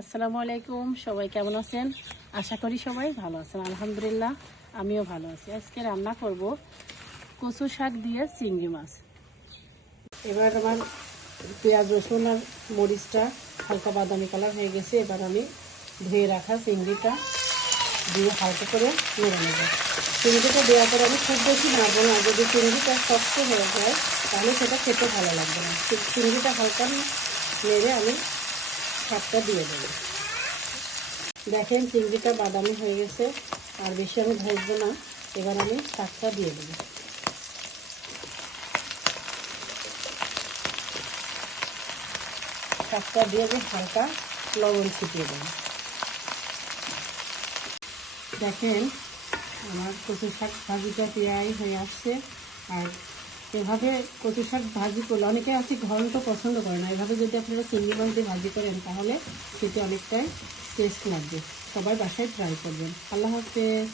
আসসালামু আলাইকুম, সবাই কেমন আছেন? আশা করি সবাই ভালো আছেন। আলহামদুলিল্লাহ, আমিও ভালো আছি। আজকে রান্না করব কচু শাক দিয়ে চিংড়ি মাছ। এবার আমার পেঁয়াজ রসুন আর মরিচটা হালকা বাদামি কালার হয়ে গেছে। এবার আমি ধুয়ে রাখা চিংড়িটা দিয়ে হালকা করে নেড়ে নেব। চিংড়িটা দেওয়ার পর আমি খুব বেশি নাড়বো না। যদি চিংড়িটা শক্ত হয়ে যায় তাহলে সেটা খেতে ভালো লাগবে না। চিংড়িটা হালকা নেড়ে আমি শাকটা দিয়ে দেবো। দেখেন চিংড়িটা বাদামি হয়ে গেছে, আর বেশি আমি ভাজবো না। এবার আমি শাকটা দিয়ে দেবো। শাকটা দিয়ে হালকা লবণ ছিটিয়ে দেবো। দেখেন আমার কচু শাক ভাজিটা প্রায় হয়ে আসছে। আর এভাবে কচু শাক ভাজি করলে, অনেকে আছে ঘন্ট পছন্দ করে না, এভাবে যদি আপনারা চিংড়ি মাছ দিয়ে ভাজি করেন তাহলে সেটা অনেকটাই টেস্ট লাগবে। সবাই বাসায় ট্রাই করবেন। আল্লাহ হাফেজ।